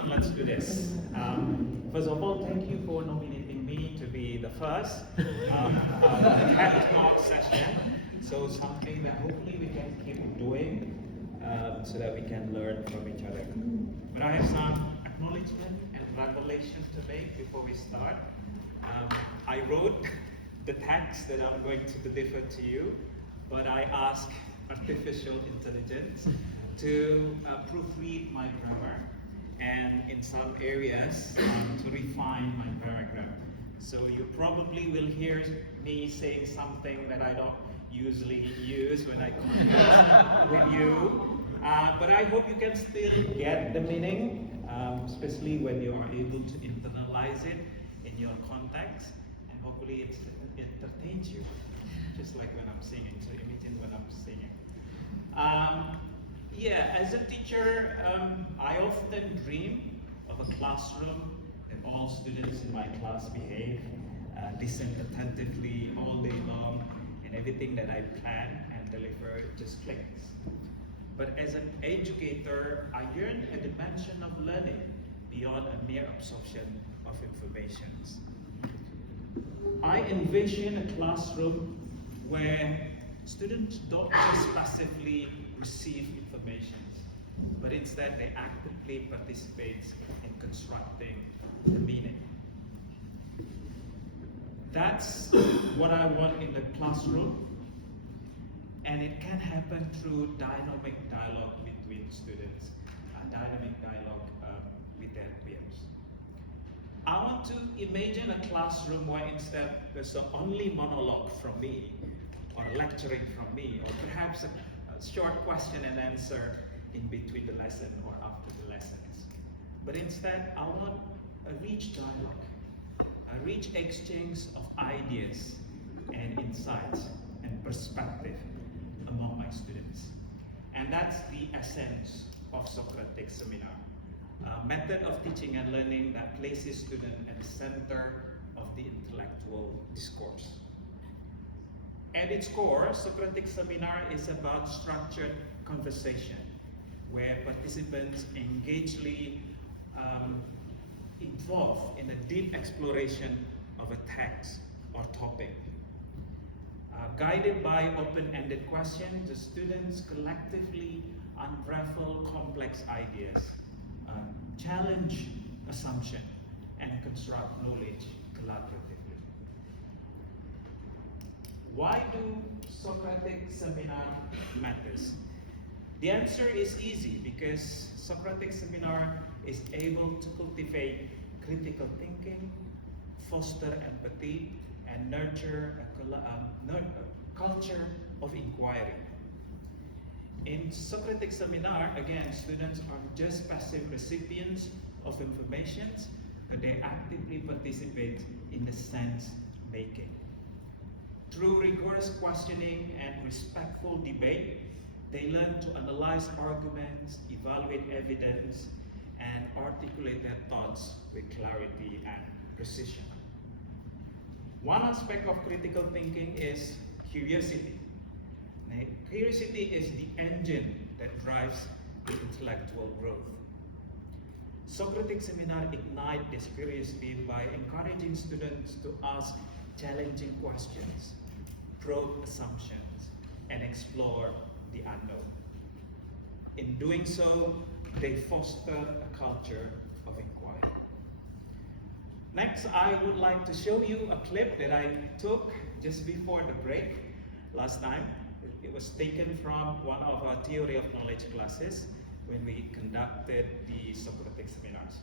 not, let's do this. First of all, thank you for nominating me to be the first TED Talk session. So something that hopefully we can keep doing so that we can learn from each other. But I have some acknowledgement and revelation to make before we start. I wrote the text that I'm going to deliver to you, but I asked artificial intelligence to proofread my grammar and in some areas to refine my paragraph. So you probably will hear me saying something that I don't usually use when I converse with you. But I hope you can still get the meaning, especially when you are able to internalize it in your context, and hopefully it entertains you, just like when I'm singing, so imagine when I'm singing. Yeah, as a teacher, I often dream of a classroom that all students in my class behave, listen attentively all day long, and everything that I plan and deliver just clicks. But as an educator, I yearn a dimension of learning beyond a mere absorption of information. I envision a classroom where students don't just passively receive information, but instead they actively participate in constructing the meaning. That's what I want in the classroom, and it can happen through dynamic dialogue between students, dynamic dialogue with their peers. I want to imagine a classroom where instead there's only monologue from me, or lecturing from me, or perhaps a short question and answer in between the lesson or after the lessons. But instead, I want a rich dialogue, a rich exchange of ideas and insights and perspective among my students. And that's the essence of Socratic Seminar, a method of teaching and learning that places students at the center of the intellectual discourse. At its core, Socratic Seminar is about structured conversation, where participants engagedly involve in a deep exploration of a text or topic. Guided by open-ended questions, the students collectively unravel complex ideas, challenge assumption, and construct knowledge collaboratively. Why do Socratic Seminar matters? The answer is easy, because Socratic Seminar is able to cultivate critical thinking, foster empathy, and nurture a culture of inquiry. In Socratic Seminar, again, students are just passive recipients of information, but they actively participate in the sense making. Through rigorous questioning and respectful debate, they learn to analyze arguments, evaluate evidence, and articulate their thoughts with clarity and precision. One aspect of critical thinking is curiosity. Curiosity is the engine that drives the intellectual growth. Socratic Seminar ignite this curiosity by encouraging students to ask challenging questions, probe assumptions, and explore the unknown. In doing so, they foster a culture of inquiry. Next, I would like to show you a clip that I took just before the break last time. It was taken from one of our theory of knowledge classes when we conducted the Socratic seminars.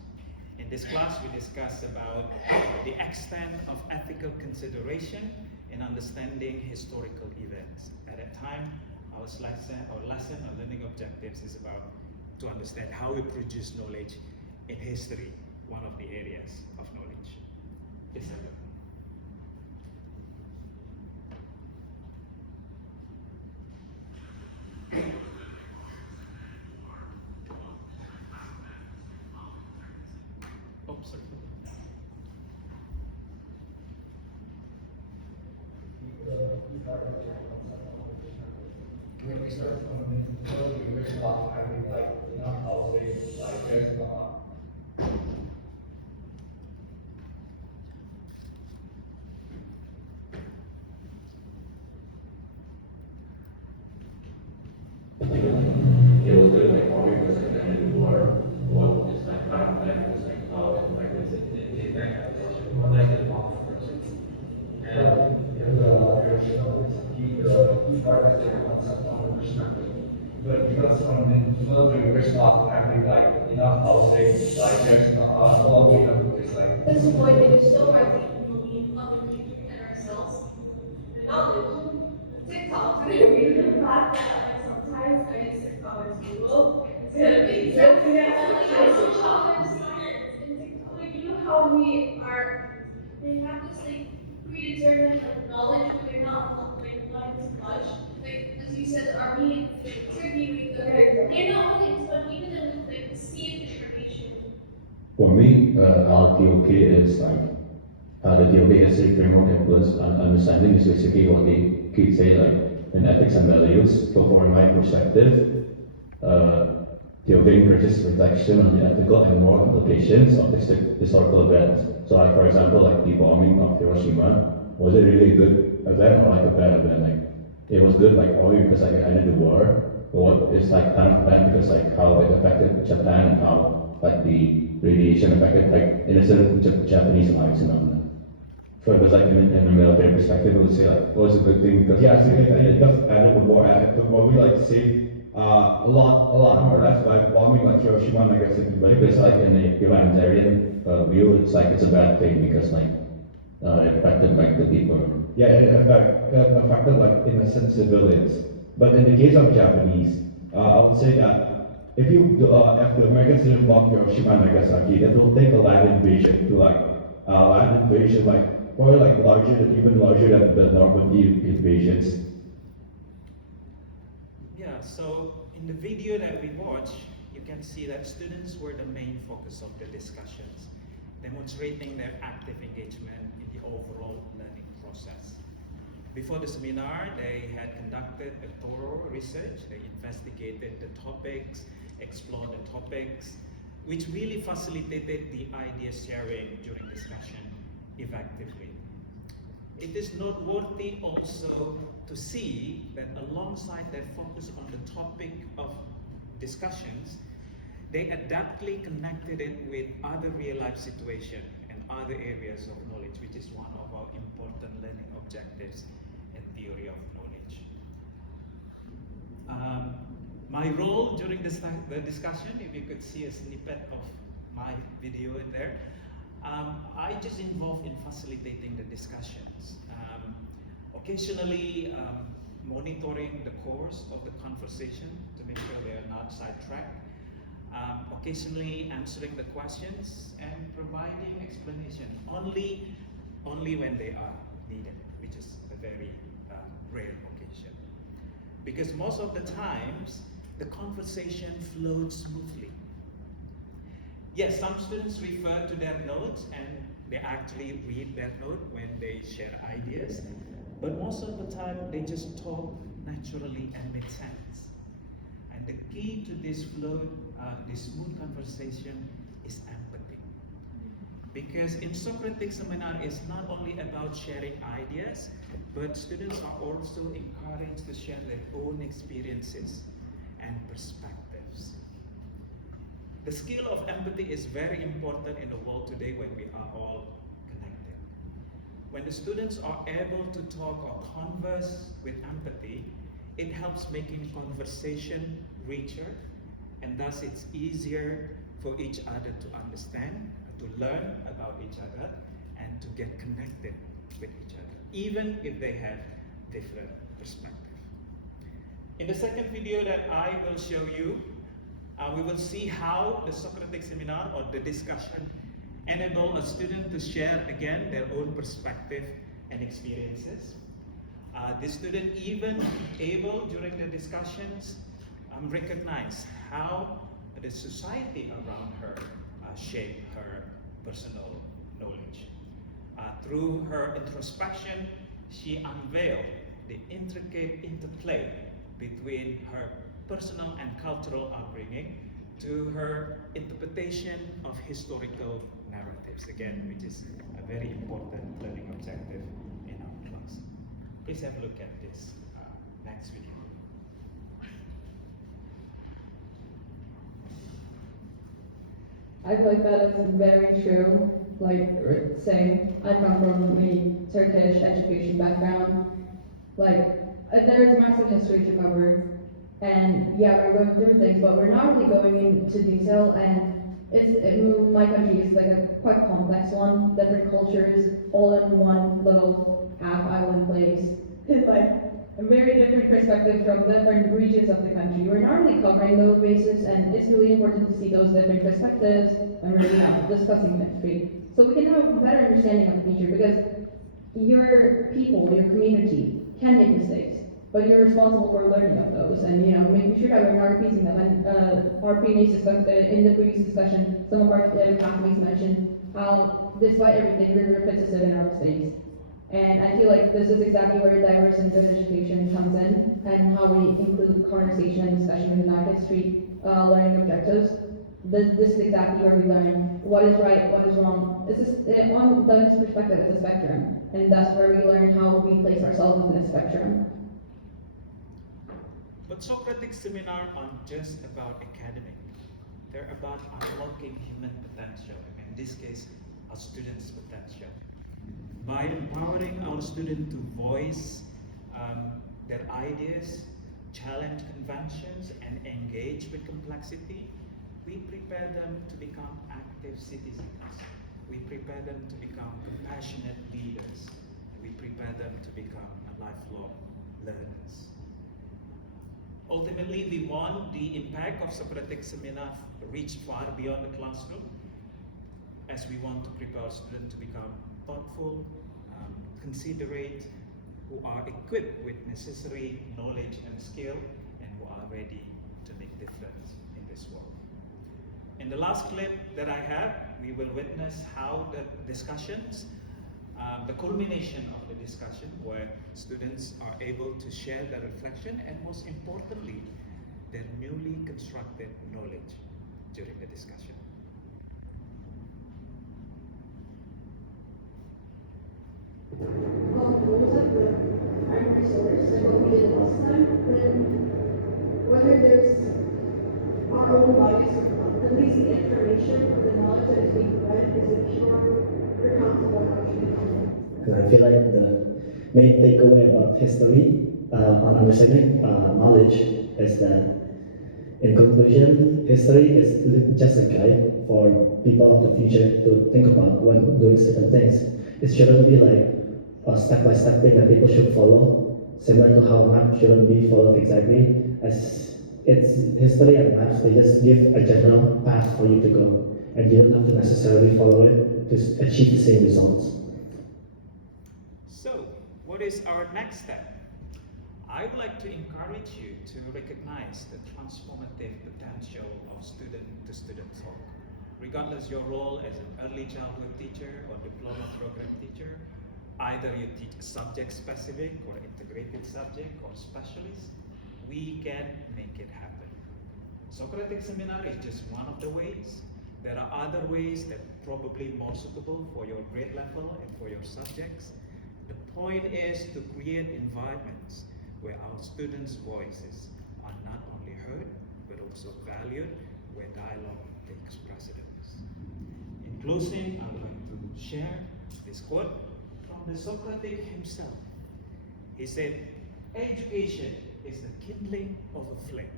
In this class, we discussed about the extent of ethical consideration in understanding historical events. At that time, our lesson or learning objectives is about to understand how we produce knowledge in history, one of the areas of knowledge. Yes, sir. Oh, sorry. When we start from the very top, I mean, like, not always, like, there's a lot. there's not having like enough housing, like there's not a lot of enough place like. That's the point. It is so hard to believe and ourselves the knowledge. TikTok, I really laugh at like sometimes I use TikTok as Google. It's gonna make sense. Yeah. Like I search other science and TikTok. Like you know how we are. They have this like predetermined like knowledge when they're not like wanting to budge. Like as you said, our media like reviewing the. They're not willing to budge even if like see information. For me, our TOK is like the TOK essay framework and plus understanding is basically what the kids say like in ethics and values. So from my perspective, TOK encourages reflection on the ethical and moral implications of historical events. So like for example, like the bombing of Hiroshima, was it really a good event or like a bad event? Like it was good like only because like it ended the war, but what is like kind of bad because like how it affected Japan and how like the radiation affected like innocent Japanese lives and all that. So it was like in a military perspective, it would say like, oh, it's a good thing because Yeah, so it does add a more added more. We like save a lot more or less by bombing like Hiroshima and Nagasaki. but if it's like in a humanitarian view, it's like it's a bad thing because like it affected like the people. Yeah, it affected like innocent civilians. But in the case of Japanese, I would say that if the Americans didn't bomb Hiroshima and Nagasaki, it will take a land invasion to like land invasion like probably like even larger than the Normandy invasions. Yeah, so in the video that we watched, you can see that students were the main focus of the discussions, demonstrating their active engagement in the overall learning process. Before the seminar, they had conducted a thorough research. They investigated the topics, explored the topics, which really facilitated the idea sharing during discussion effectively. It is noteworthy also to see that alongside their focus on the topic of discussions, they adaptly connected it with other real-life situations and other areas of knowledge, which is one of our important learning objectives in theory of knowledge. My role during the discussion, if you could see a snippet of my video in there, I just involved in facilitating the discussions. Occasionally monitoring the course of the conversation to make sure they are not sidetracked. Occasionally answering the questions and providing explanation only when they are needed, which is a very rare occasion. Because most of the times, the conversation flowed smoothly. Yes, some students refer to their notes and they actually read their note when they share ideas, but most of the time they just talk naturally and make sense. And the key to this flow, this smooth conversation is empathy. Because in Socratic seminar, it's not only about sharing ideas, but students are also encouraged to share their own experiences and perspectives. The skill of empathy is very important in the world today when we are all connected. When the students are able to talk or converse with empathy, it helps making conversation richer, and thus it's easier for each other to understand, to learn about each other, and to get connected with each other, even if they have different perspectives. In the second video that I will show you, we will see how the Socratic seminar or the discussion enable a student to share again their own perspective and experiences. The student even able during the discussions recognize how the society around her shaped her personal knowledge. Through her introspection, she unveiled the intricate interplay between her personal and cultural upbringing to her interpretation of historical narratives, again, which is a very important learning objective in our class. Please have a look at this next video. I feel like that is very true. Like, saying I come from a Turkish education background. Like, there is massive history to cover. And yeah, we're going through things, but we're not really going into detail. And my country is like a quite complex one, different cultures, all in one little half island place. It's like a very different perspective from different regions of the country. We're not really covering those bases, and it's really important to see those different perspectives and really discussing history, so we can have a better understanding of the future. Because your people, your community can make mistakes, but you're responsible for learning of those and making sure that we're not repeating them. And our previous discussion, in the previous discussion, some of our classmates mentioned how, despite everything, we're repetitive in our mistakes. And I feel like this is exactly where diverse and good education comes in, and how we include conversation and discussion in our history learning objectives. This is exactly where we learn what is right, what is wrong. It's just, on Doug's perspective, it's a spectrum, and that's where we learn how we place ourselves within a spectrum. But Socratic seminar aren't just about academic. They're about unlocking human potential, and in this case, our students' potential. By empowering our students to voice their ideas, challenge conventions, and engage with complexity, we prepare them to become active citizens. We prepare them to become compassionate leaders. We prepare them to become lifelong learners. Ultimately, we want the impact of Socratic seminar reach far beyond the classroom, as we want to prepare our students to become thoughtful, considerate, who are equipped with necessary knowledge and skill, and who are ready to make difference in this world. In the last clip that I have, we will witness how the discussions, the culmination of the discussion, where students are able to share their reflection and, most importantly, their newly constructed knowledge during the discussion. Rules of the primary source, like what we did last time, then whether there's our own bias or not, at least the information or the knowledge that is being provided is a pure, accountable, actually. And I feel like the main takeaway about history on understanding knowledge is that, in conclusion, history is just a guide for people of the future to think about when doing certain things. It shouldn't be like a step-by-step thing that people should follow, similar to how map shouldn't be followed exactly. As it's history and maps, they just give a general path for you to go, and you don't have to necessarily follow it to achieve the same results. So, what is our next step? I would like to encourage you to recognize the transformative potential of student-to-student talk. Regardless your role as an early childhood teacher or diploma program teacher, either you teach a subject-specific or integrated subject or specialist, we can make it happen. Socratic seminar is just one of the ways. There are other ways that are probably more suitable for your grade level and for your subjects. The point is to create environments where our students' voices are not only heard, but also valued, where dialogue takes precedence. In closing, I would like to share this quote from the Socratic himself. He said, "Education is the kindling of a flame,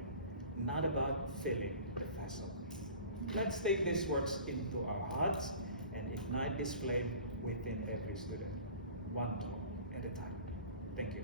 not about filling the vessel." Let's take these words into our hearts and ignite this flame within every student, one talk at a time. Thank you.